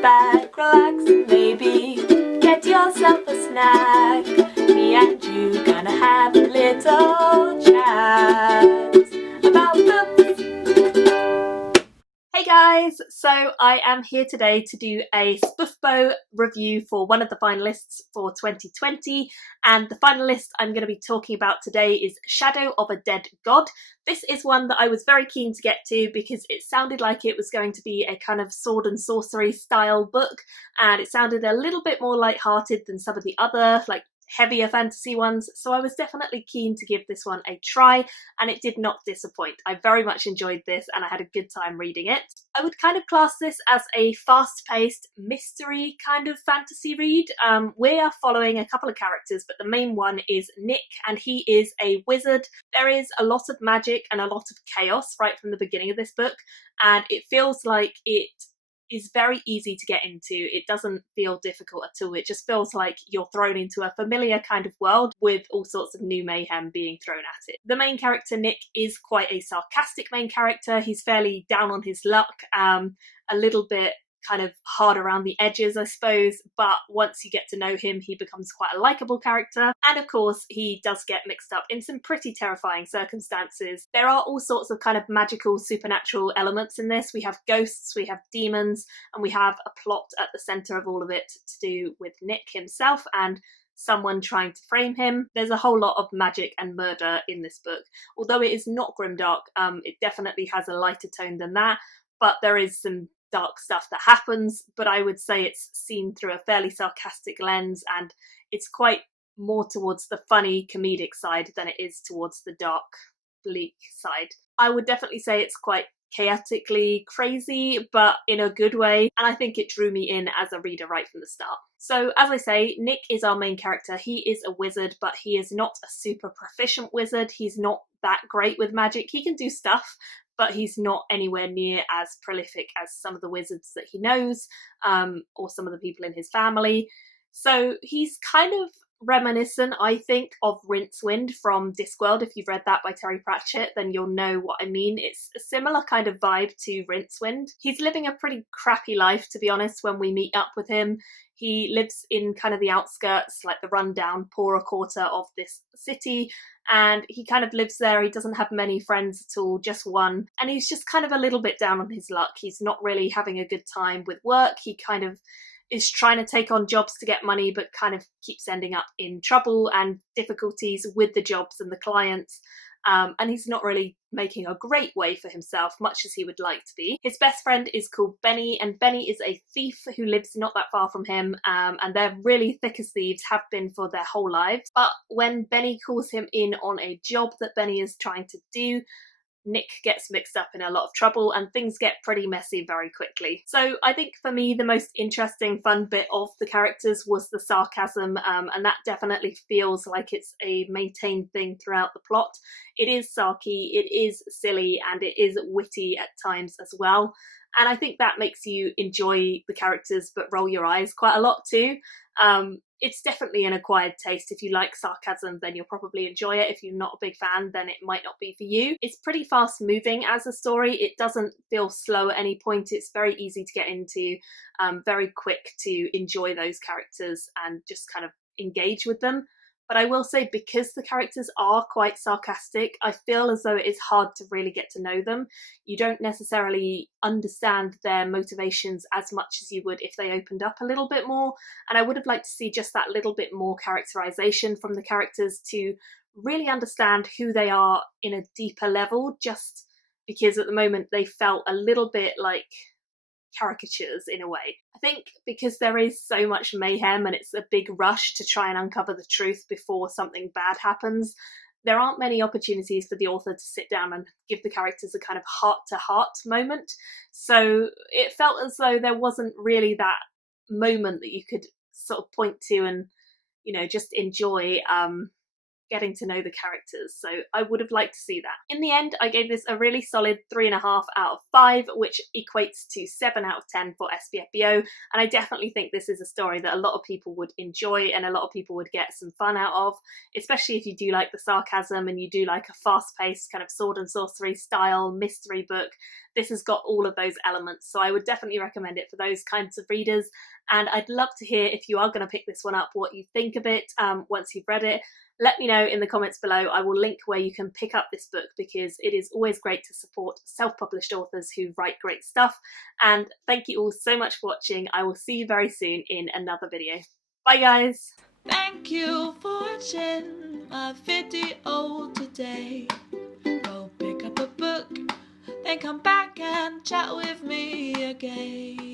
back, relax, and maybe get yourself a snack. Me and you gonna have a little chat about books. Hey guys, so I am here today to do a SPFBO review for one of the finalists for 2020, and the finalist I'm going to be talking about today is Shadow of a Dead God. This is one that I was very keen to get to because it sounded like it was going to be a kind of sword and sorcery style book, and it sounded a little bit more light-hearted than some of the other, heavier fantasy ones, so I was definitely keen to give this one a try, and it did not disappoint. I very much enjoyed this and I had a good time reading it. I would kind of class this as a fast-paced mystery kind of fantasy read. We are following a couple of characters, but the main one is Nick, and he is a wizard. There is a lot of magic and a lot of chaos right from the beginning of this book, and it feels like it is very easy to get into. It doesn't feel difficult at all. It just feels like you're thrown into a familiar kind of world with all sorts of new mayhem being thrown at it. The main character, Nick, is quite a sarcastic main character. He's fairly down on his luck, a little bit kind of hard around the edges, I suppose, but once you get to know him, he becomes quite a likeable character. And of course, he does get mixed up in some pretty terrifying circumstances. There are all sorts of kind of magical, supernatural elements in this. We have ghosts, we have demons, and we have a plot at the centre of all of it to do with Nick himself and someone trying to frame him. There's a whole lot of magic and murder in this book. Although it is not grimdark, it definitely has a lighter tone than that, but there is some dark stuff that happens, but I would say it's seen through a fairly sarcastic lens, and it's quite more towards the funny comedic side than it is towards the dark, bleak side. I would definitely say it's quite chaotically crazy, but in a good way, and I think it drew me in as a reader right from the start. So as I say, Nick is our main character. He is a wizard, but he is not a super proficient wizard. He's not that great with magic. He can do stuff, but he's not anywhere near as prolific as some of the wizards that he knows, or some of the people in his family. So he's kind of reminiscent, I think, of Rincewind from Discworld. If you've read that by Terry Pratchett, then you'll know what I mean. It's a similar kind of vibe to Rincewind. He's living a pretty crappy life, to be honest, when we meet up with him. He lives in kind of the outskirts, like the rundown, poorer quarter of this city, and he kind of lives there. He doesn't have many friends at all, just one, and he's just kind of a little bit down on his luck. He's not really having a good time with work. He kind of is trying to take on jobs to get money, but kind of keeps ending up in trouble and difficulties with the jobs and the clients. And he's not really making a great way for himself, much as he would like to be. His best friend is called Benny, and Benny is a thief who lives not that far from him, and they're really thick as thieves, have been for their whole lives. But when Benny calls him in on a job that Benny is trying to do, Nick gets mixed up in a lot of trouble and things get pretty messy very quickly. So I think for me the most interesting, fun bit of the characters was the sarcasm, and that definitely feels like it's a maintained thing throughout the plot. It is sarky, it is silly, and it is witty at times as well. And I think that makes you enjoy the characters but roll your eyes quite a lot too. It's definitely an acquired taste. If you like sarcasm, then you'll probably enjoy it. If you're not a big fan, then it might not be for you. It's pretty fast moving as a story. It doesn't feel slow at any point. It's very easy to get into, very quick to enjoy those characters and just kind of engage with them. But I will say, because the characters are quite sarcastic, I feel as though it is hard to really get to know them. You don't necessarily understand their motivations as much as you would if they opened up a little bit more. And I would have liked to see just that little bit more characterization from the characters to really understand who they are in a deeper level, just because at the moment they felt a little bit like caricatures in a way. I think because there is so much mayhem and it's a big rush to try and uncover the truth before something bad happens, there aren't many opportunities for the author to sit down and give the characters a kind of heart-to-heart moment. So it felt as though there wasn't really that moment that you could sort of point to and, you know, just enjoy getting to know the characters. So I would have liked to see that. In the end, I gave this a really solid 3.5 out of 5, which equates to 7 out of 10 for SPFBO. And I definitely think this is a story that a lot of people would enjoy and a lot of people would get some fun out of, especially if you do like the sarcasm and you do like a fast-paced kind of sword and sorcery style mystery book. this has got all of those elements. So I would definitely recommend it for those kinds of readers. And I'd love to hear, if you are going to pick this one up, what you think of it once you've read it. Let me know in the comments below. I will link where you can pick up this book, because it is always great to support self-published authors who write great stuff. And thank you all so much for watching. I will see you very soon in another video. Bye guys! Thank you for watching my video today. Go pick up a book, then come back and chat with me again.